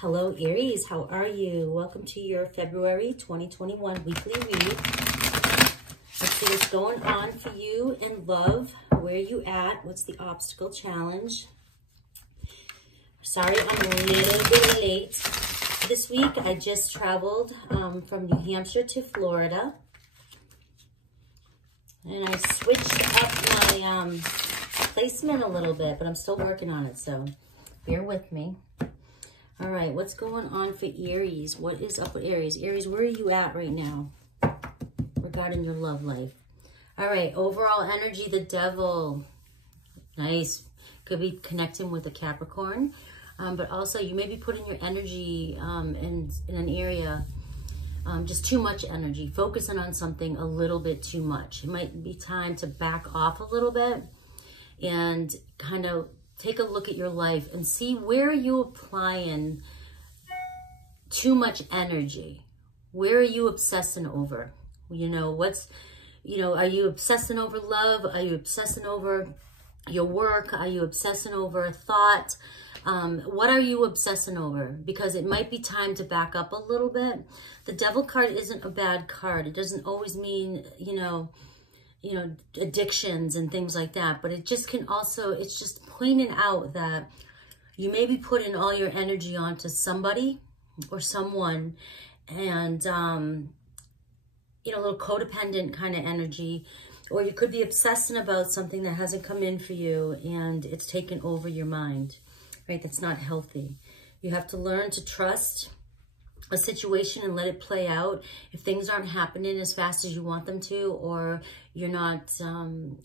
Hello, Aries. How are you? Welcome to your February 2021 weekly read. Let's see what's going on for you in love. Where are you at? What's the obstacle challenge? Sorry, I'm a little bit late. This week, I just traveled from New Hampshire to Florida. And I switched up my placement a little bit, but I'm still working on it, so bear with me. All right, what's going on for Aries? What is up with Aries? Aries, where are you at right now regarding your love life? All right, overall energy, the Devil. Nice. Could be connecting with a Capricorn. But also, you may be putting your energy in an area, just too much energy, focusing on something a little bit too much. It might be time to back off a little bit and kind of take a look at your life and see where you applying too much energy. Where are you obsessing over? You know, are you obsessing over love? Are you obsessing over your work? Are you obsessing over a thought? What are you obsessing over? Because it might be time to back up a little bit. The Devil card isn't a bad card. It doesn't always mean, you know, addictions and things like that. But it just can also, it's just pointing out that you may be putting all your energy onto somebody or someone and, you know, a little codependent kind of energy. Or you could be obsessing about something that hasn't come in for you and it's taken over your mind, right? That's not healthy. You have to learn to trust a situation and let it play out. If things aren't happening as fast as you want them to, or you're not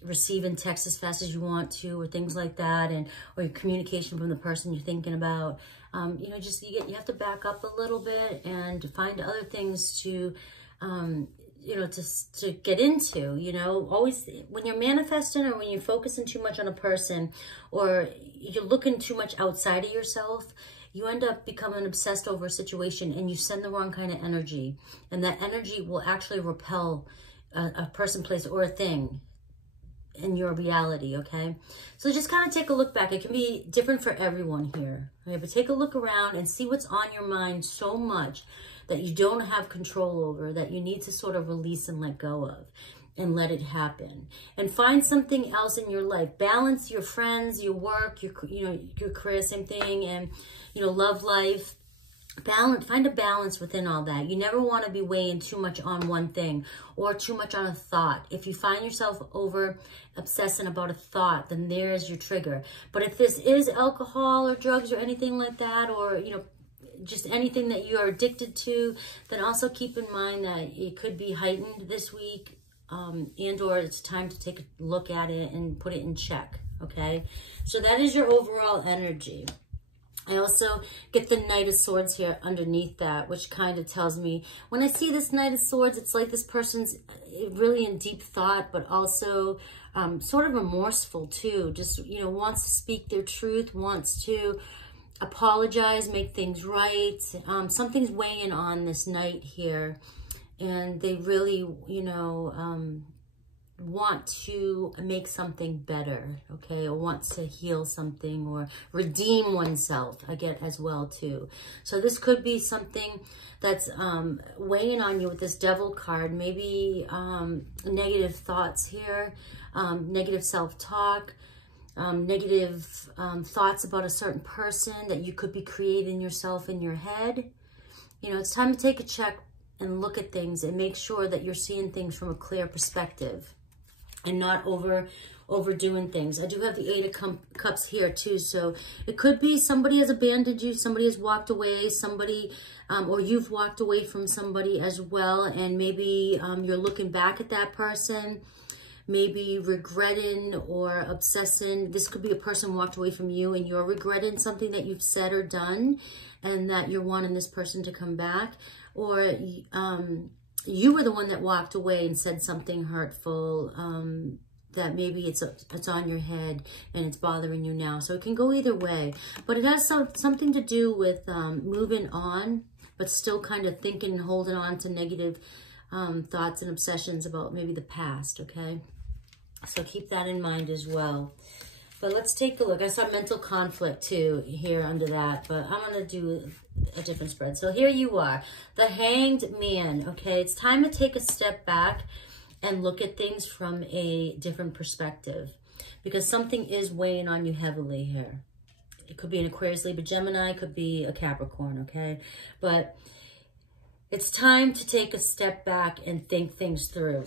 receiving texts as fast as you want to, or things like that, or your communication from the person you're thinking about, you know, just you have to back up a little bit and find other things to, you know, to get into. You know, always when you're manifesting or when you're focusing too much on a person, or you're looking too much outside of yourself, you end up becoming obsessed over a situation and you send the wrong kind of energy. And that energy will actually repel a person, place, or a thing in your reality, okay? So just kind of take a look back. It can be different for everyone here, okay? But take a look around and see what's on your mind so much that you don't have control over, that you need to sort of release and let go of. And let it happen. And find something else in your life. Balance your friends, your work, your career, same thing, and love life. Find a balance within all that. You never want to be weighing too much on one thing or too much on a thought. If you find yourself over obsessing about a thought, then there's your trigger. But if this is alcohol or drugs or anything like that, or just anything that you are addicted to, then also keep in mind that it could be heightened this week. And or it's time to take a look at it and put it in check, okay? So that is your overall energy. I also get the Knight of Swords here underneath that, which kind of tells me, when I see this Knight of Swords, it's like this person's really in deep thought, but also sort of remorseful too. Just, wants to speak their truth, wants to apologize, make things right. Something's weighing on this Knight here. And they really, want to make something better, okay? Or wants to heal something or redeem oneself, I get as well too. So this could be something that's weighing on you with this Devil card. Maybe negative thoughts here, negative self-talk, negative thoughts about a certain person that you could be creating yourself in your head. It's time to take a check and look at things and make sure that you're seeing things from a clear perspective and not overdoing things. I do have the Eight of Cups here too. So it could be somebody has abandoned you, somebody has walked away, somebody, or you've walked away from somebody as well. And maybe you're looking back at that person, maybe regretting or obsessing. This could be a person walked away from you and you're regretting something that you've said or done and that you're wanting this person to come back. Or you were the one that walked away and said something hurtful that maybe it's on your head and it's bothering you now. So it can go either way. But it has something to do with moving on, but still kind of thinking and holding on to negative thoughts and obsessions about maybe the past, okay? So keep that in mind as well. But let's take a look. I saw mental conflict too here under that, but I'm going to do a different spread. So here you are, the Hanged Man, okay? It's time to take a step back and look at things from a different perspective, because something is weighing on you heavily here. It could be an Aquarius, Libra, Gemini, it could be a Capricorn, okay? But it's time to take a step back and think things through.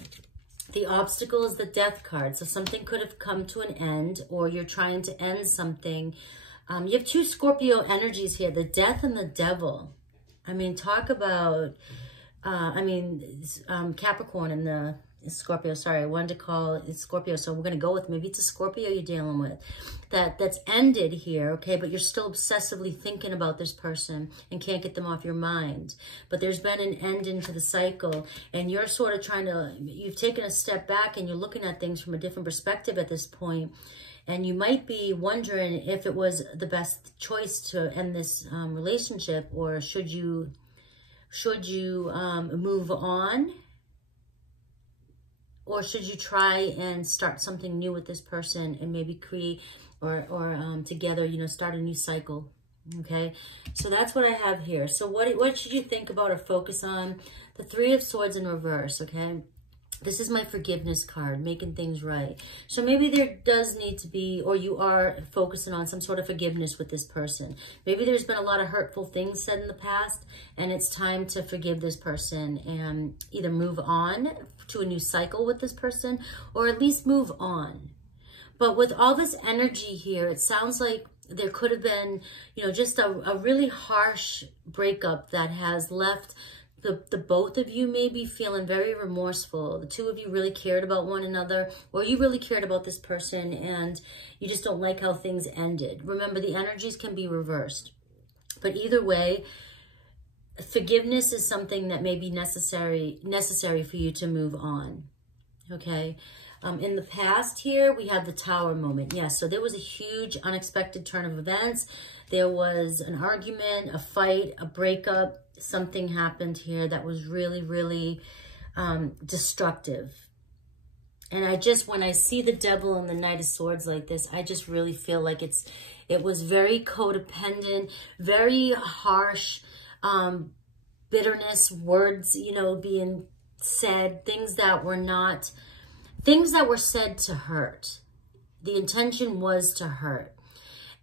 The obstacle is the Death card. So something could have come to an end, or you're trying to end something. You have two Scorpio energies here, the Death and the Devil. I mean, talk about, Capricorn and the Scorpio. Sorry, I wanted to call it Scorpio, so we're going to go with, maybe it's a Scorpio you're dealing with. That's ended here, okay? But you're still obsessively thinking about this person and can't get them off your mind. But there's been an end into the cycle, and you're sort of trying to, you've taken a step back and you're looking at things from a different perspective at this point. And you might be wondering if it was the best choice to end this relationship, or should you move on? Or should you try and start something new with this person and maybe create or together, you know, start a new cycle, okay? So that's what I have here. So what should you think about or focus on? The Three of Swords in reverse, okay? This is my forgiveness card, making things right. So maybe there does need to be, or you are focusing on some sort of forgiveness with this person. Maybe there's been a lot of hurtful things said in the past, and it's time to forgive this person and either move on to a new cycle with this person, or at least move on. But with all this energy here, it sounds like there could have been, you know, just a really harsh breakup that has left the both of you maybe feeling very remorseful. The two of you really cared about one another, or you really cared about this person, and you just don't like how things ended. Remember, the energies can be reversed. But either way, forgiveness is something that may be necessary for you to move on, okay? In the past here, we have the Tower moment. Yes, so there was a huge unexpected turn of events. There was an argument, a fight, a breakup. Something happened here that was really, really destructive. And when I see the Devil and the Knight of Swords like this, I just really feel like it was very codependent, very harsh, bitterness, words, you know, being said, things that were said to hurt. The intention was to hurt.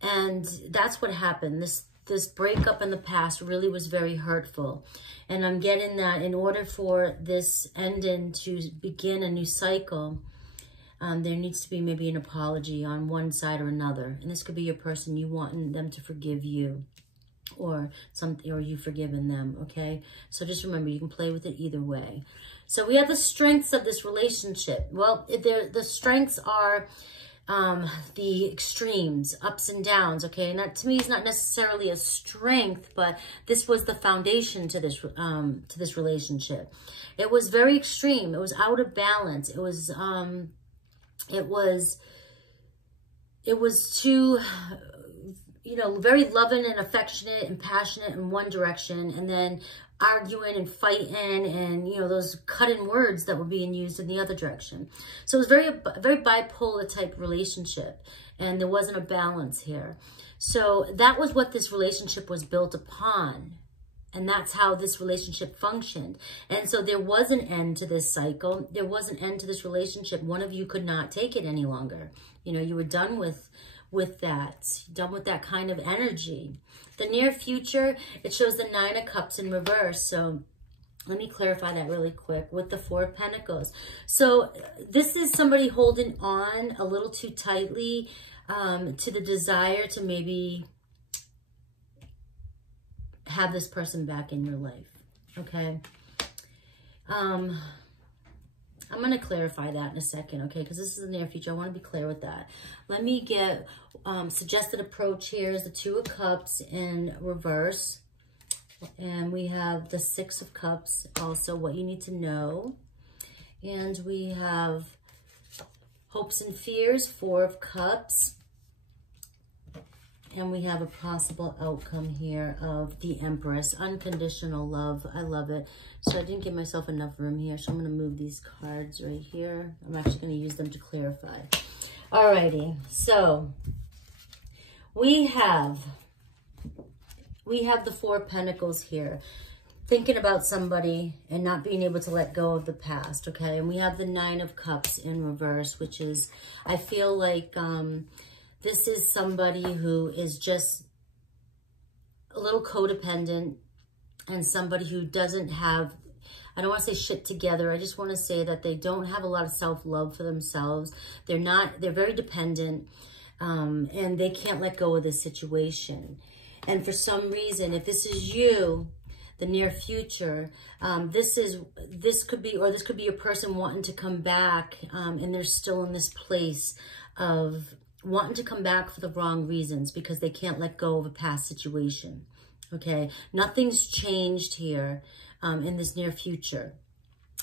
And that's what happened. This breakup in the past really was very hurtful. And I'm getting that in order for this ending to begin a new cycle, there needs to be maybe an apology on one side or another. And this could be your person, you wanting them to forgive you, or something, or you forgiving them, okay? So just remember, you can play with it either way. So we have the strengths of this relationship. Well, the strengths are the extremes, ups and downs, okay? And that to me is not necessarily a strength, but this was the foundation to this relationship. It was very extreme. It was out of balance. It was too, you know, very loving and affectionate and passionate in one direction, and then arguing and fighting and, you know, those cutting words that were being used in the other direction. So it was very bipolar type relationship, and there wasn't a balance here. So that was what this relationship was built upon, and that's how this relationship functioned. And so there was an end to this cycle. There was an end to this relationship. One of you could not take it any longer. You know, you were done with that kind of energy. The near future, it shows the Nine of Cups in reverse. So let me clarify that really quick with the Four of Pentacles. So this is somebody holding on a little too tightly to the desire to maybe have this person back in your life, okay? I'm going to clarify that in a second, okay? Because this is the near future. I want to be clear with that. Let me get suggested approach here is the Two of Cups in reverse. And we have the Six of Cups, also what you need to know. And we have hopes and fears, Four of Cups. And we have a possible outcome here of the Empress, unconditional love. I love it. So I didn't give myself enough room here, so I'm going to move these cards right here. I'm actually going to use them to clarify. Alrighty, so we have we have the Four of Pentacles here. Thinking about somebody and not being able to let go of the past, okay? And we have the Nine of Cups in reverse, which is, I feel like this is somebody who is just a little codependent and somebody who doesn't have, I don't want to say shit together. I just want to say that they don't have a lot of self-love for themselves. They're very dependent, and they can't let go of this situation. And for some reason, if this is you, the near future, this could be a person wanting to come back, and they're still in this place of wanting to come back for the wrong reasons because they can't let go of a past situation. Okay, nothing's changed here in this near future.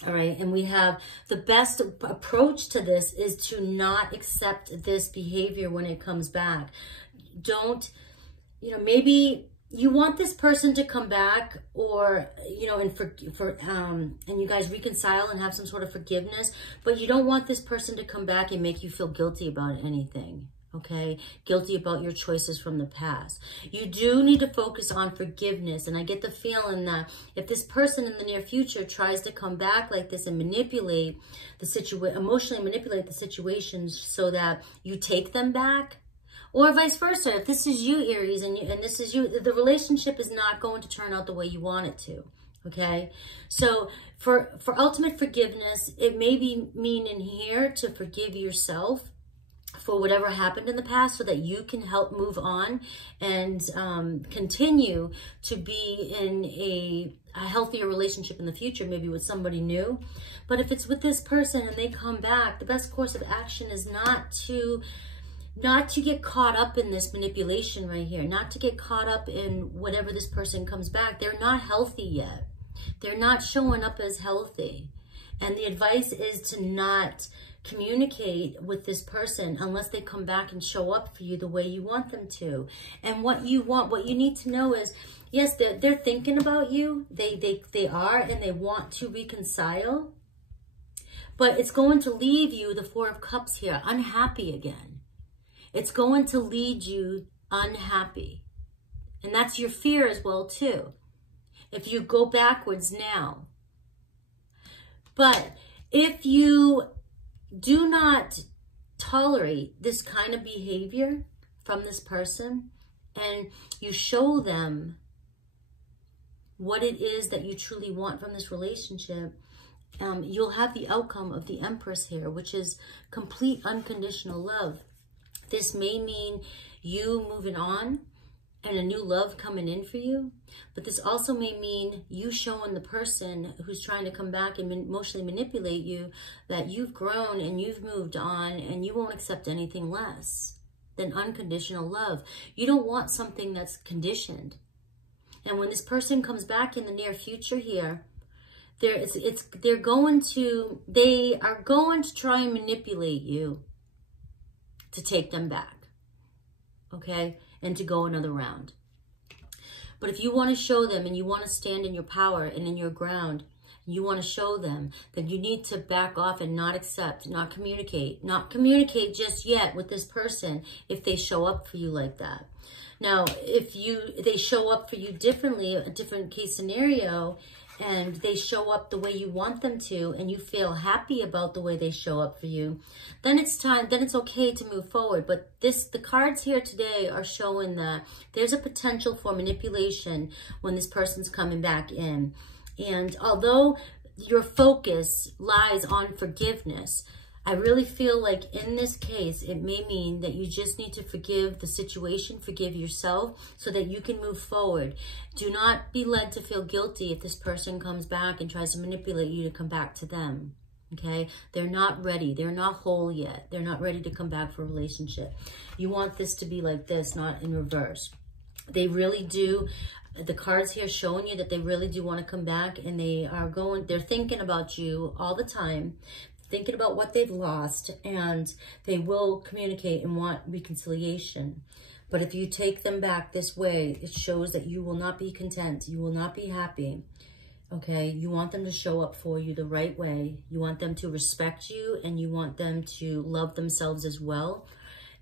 All right, and we have the best approach to this is to not accept this behavior when it comes back. Don't, maybe you want this person to come back, or, and you guys reconcile and have some sort of forgiveness, but you don't want this person to come back and make you feel guilty about anything, okay? Guilty about your choices from the past. You do need to focus on forgiveness, and I get the feeling that if this person in the near future tries to come back like this and manipulate the situation, emotionally manipulate the situations so that you take them back, or vice versa, if this is you, Aries, and this is you, the relationship is not going to turn out the way you want it to, okay? So for ultimate forgiveness, it may mean in here to forgive yourself for whatever happened in the past so that you can help move on and continue to be in a healthier relationship in the future, maybe with somebody new. But if it's with this person and they come back, the best course of action is not to get caught up in this manipulation right here, not to get caught up in whatever this person comes back. They're not healthy yet. They're not showing up as healthy. And the advice is to not communicate with this person unless they come back and show up for you the way you want them to. And what you need to know is, yes, they're thinking about you. They are, and they want to reconcile. But it's going to leave you, the Four of Cups here, unhappy again. It's going to lead you unhappy. And that's your fear as well, too. If you go backwards now. But if you do not tolerate this kind of behavior from this person, and you show them what it is that you truly want from this relationship, you'll have the outcome of the Empress here, which is complete unconditional love. This may mean you moving on and a new love coming in for you, but this also may mean you showing the person who's trying to come back and emotionally manipulate you that you've grown and you've moved on and you won't accept anything less than unconditional love. You don't want something that's conditioned. And when this person comes back in the near future here, they are going to try and manipulate you to take them back, okay, and to go another round. But if you want to show them and you want to stand in your power and in your ground, you want to show them that you need to back off and not accept, not communicate just yet with this person if they show up for you like that. Now, if they show up for you differently, a different case scenario, and they show up the way you want them to, and you feel happy about the way they show up for you, then it's okay to move forward. But the cards here today are showing that there's a potential for manipulation when this person's coming back in. And although your focus lies on forgiveness, I really feel like in this case, it may mean that you just need to forgive the situation, forgive yourself, so that you can move forward. Do not be led to feel guilty if this person comes back and tries to manipulate you to come back to them, okay? They're not ready. They're not whole yet. They're not ready to come back for a relationship. You want this to be like this, not in reverse. They really do. The cards here showing you that they really do want to come back, and they're thinking about you all the time, thinking about what they've lost, and they will communicate and want reconciliation. But if you take them back this way, it shows that you will not be content. You will not be happy, okay? You want them to show up for you the right way. You want them to respect you, and you want them to love themselves as well.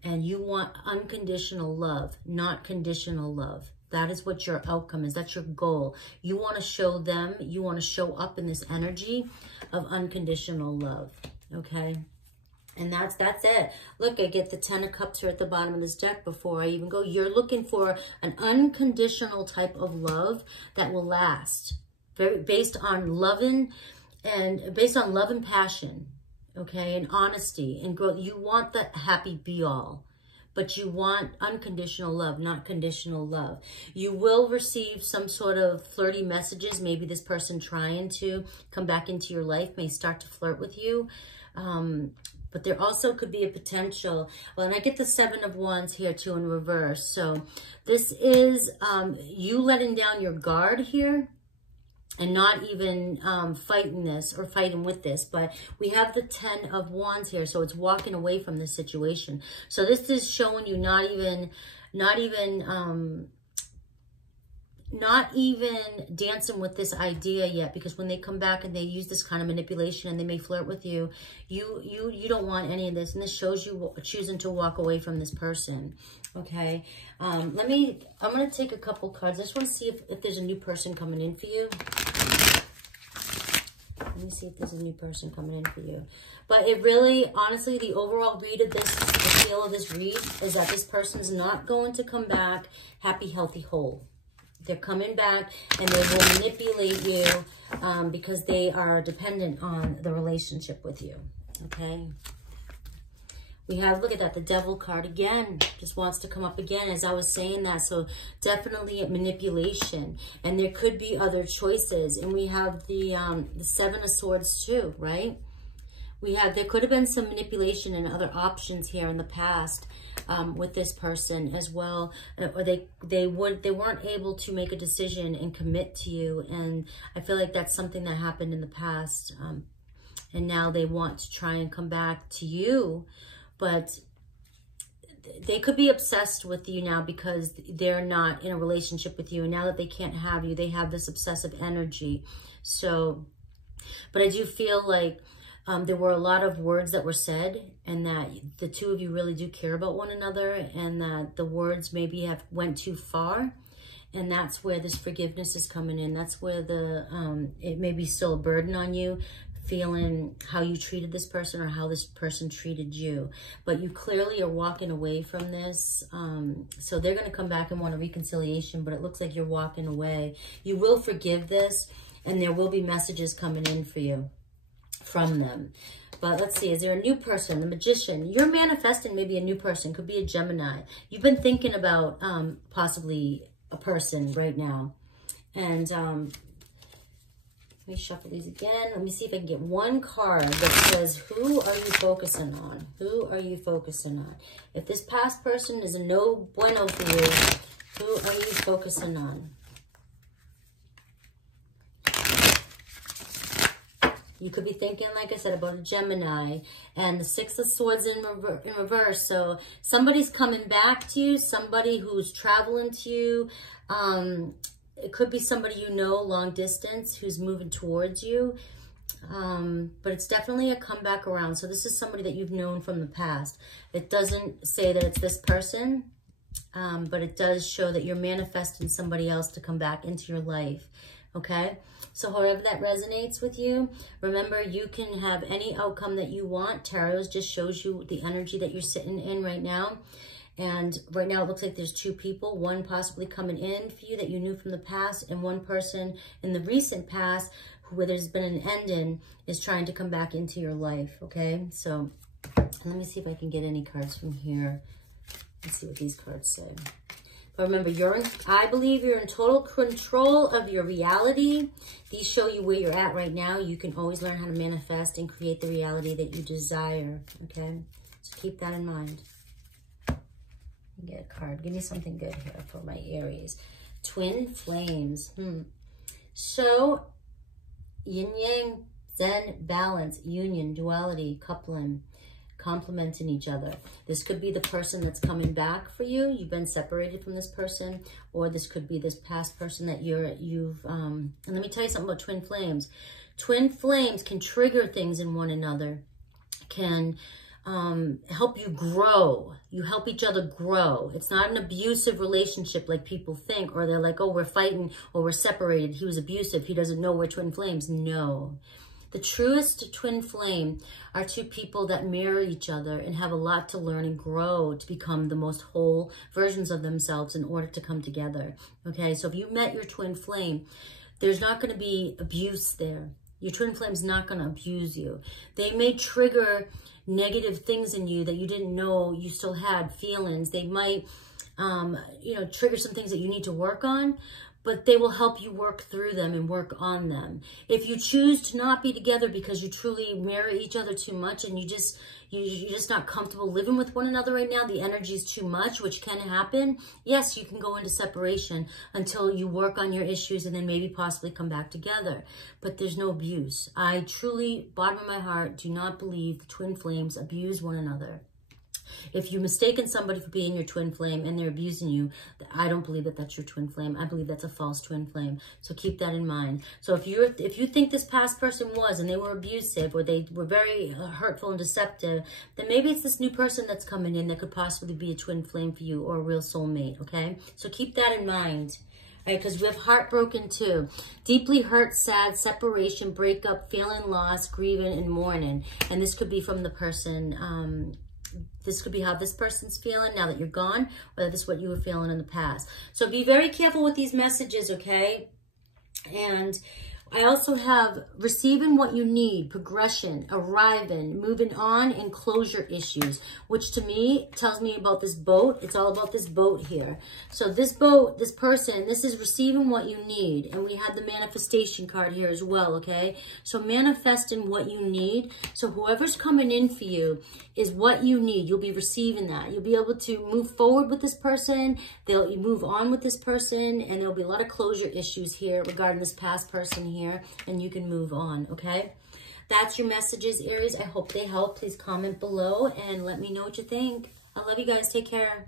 And you want unconditional love, not conditional love, That is what your outcome is. That's your goal. You want to show them, you want to show up in this energy of unconditional love, okay? And that's it. Look, I get the 10 of Cups here at the bottom of this deck before I even go. You're looking for an unconditional type of love that will last. Based on love and passion, okay, and honesty and growth. You want the happy be-all, but you want unconditional love, not conditional love. You will receive some sort of flirty messages. Maybe this person trying to come back into your life may start to flirt with you. But there also could be a potential. Well, and I get the 7 of Wands here too in reverse. So this is you letting down your guard here and not even fighting this or fighting with this. But we have the 10 of Wands here. So it's walking away from this situation. So this is showing you not even dancing with this idea yet, because when they come back and they use this kind of manipulation and they may flirt with you, you don't want any of this. And this shows you choosing to walk away from this person. Okay. I'm going to take a couple cards. I just want to see if there's a new person coming in for you. Let me see if there's a new person coming in for you. But it really, honestly, the overall read of this, the feel of this read is that this person's not going to come back happy, healthy, whole. They're coming back and they will manipulate you because they are dependent on the relationship with you, okay? We have, look at that, the Devil card again. Just wants to come up again as I was saying that. So definitely manipulation. And there could be other choices. And we have the 7 of Swords too, right? There could have been some manipulation and other options here in the past with this person as well, or they weren't able to make a decision and commit to you. And I feel like that's something that happened in the past, and now they want to try and come back to you, but they could be obsessed with you now because they're not in a relationship with you, and now that they can't have you, they have this obsessive energy. So, but I do feel like there were a lot of words that were said, and that the two of you really do care about one another, and that the words maybe went too far. And that's where this forgiveness is coming in. That's where it may be still a burden on you, feeling how you treated this person or how this person treated you. But you clearly are walking away from this. So they're going to come back and want a reconciliation, but it looks like you're walking away. You will forgive this, and there will be messages coming in for you from them. But let's see, is there a new person? The Magician. You're manifesting maybe a new person. Could be a Gemini. You've been thinking about possibly a person right now. And let me shuffle these again. Let me see if I can get one card that says, who are you focusing on? Who are you focusing on? If this past person is a no bueno for you, who are you focusing on? You could be thinking, like I said, about a Gemini, and the 6 of Swords in reverse. So somebody's coming back to you, somebody who's traveling to you. It could be somebody you know, long distance, who's moving towards you. But it's definitely a comeback around. So this is somebody that you've known from the past. It doesn't say that it's this person, but it does show that you're manifesting somebody else to come back into your life. Okay, so however that resonates with you, remember you can have any outcome that you want. Tarot just shows you the energy that you're sitting in right now. And right now it looks like there's 2 people, one possibly coming in for you that you knew from the past, and one person in the recent past where there's been an ending is trying to come back into your life, okay? So let me see if I can get any cards from here. Let's see what these cards say. But remember, I believe you're in total control of your reality. These show you where you're at right now. You can always learn how to manifest and create the reality that you desire, okay? So keep that in mind. Get a card. Give me something good here for my Aries. Twin flames. So, yin-yang, zen, balance, union, duality, coupling, complementing each other. This could be the person that's coming back for you. You've been separated from this person, or this could be this past person that and let me tell you something about twin flames. Twin flames can trigger things in one another, can help you grow. You help each other grow. It's not an abusive relationship like people think, or they're like, oh, we're fighting or we're separated. He was abusive. He doesn't know we're twin flames. No. The truest twin flame are two people that mirror each other and have a lot to learn and grow to become the most whole versions of themselves in order to come together. Okay, so if you met your twin flame, there's not going to be abuse there. Your twin flame's not going to abuse you. They may trigger negative things in you that you didn't know you still had feelings. They might, you know, trigger some things that you need to work on, but they will help you work through them and work on them. If you choose to not be together because you truly mirror each other too much and you're just not comfortable living with one another right now, the energy is too much, which can happen. Yes, you can go into separation until you work on your issues and then maybe possibly come back together. But there's no abuse. I truly, bottom of my heart, do not believe the twin flames abuse one another. If you've mistaken somebody for being your twin flame and they're abusing you, I don't believe that that's your twin flame. I believe that's a false twin flame. So keep that in mind. So if you think this past person was and they were abusive or they were very hurtful and deceptive, then maybe it's this new person that's coming in that could possibly be a twin flame for you or a real soulmate, okay? So keep that in mind. Right, because we have heartbroken too. Deeply hurt, sad, separation, breakup, feeling lost, grieving, and mourning. And this could be from the person, this could be how this person's feeling now that you're gone, or this is what you were feeling in the past. So be very careful with these messages, okay? And I also have receiving what you need, progression, arriving, moving on, and closure issues, which to me tells me about this boat. It's all about this boat here. So this boat, this person, this is receiving what you need. And we had the manifestation card here as well, okay? So manifesting what you need. So whoever's coming in for you is what you need. You'll be receiving that. You'll be able to move forward with this person. You move on with this person, and there'll be a lot of closure issues here regarding this past person here, and you can move on, okay? That's your messages, Aries. I hope they help. Please comment below and let me know what you think. I love you guys. Take care.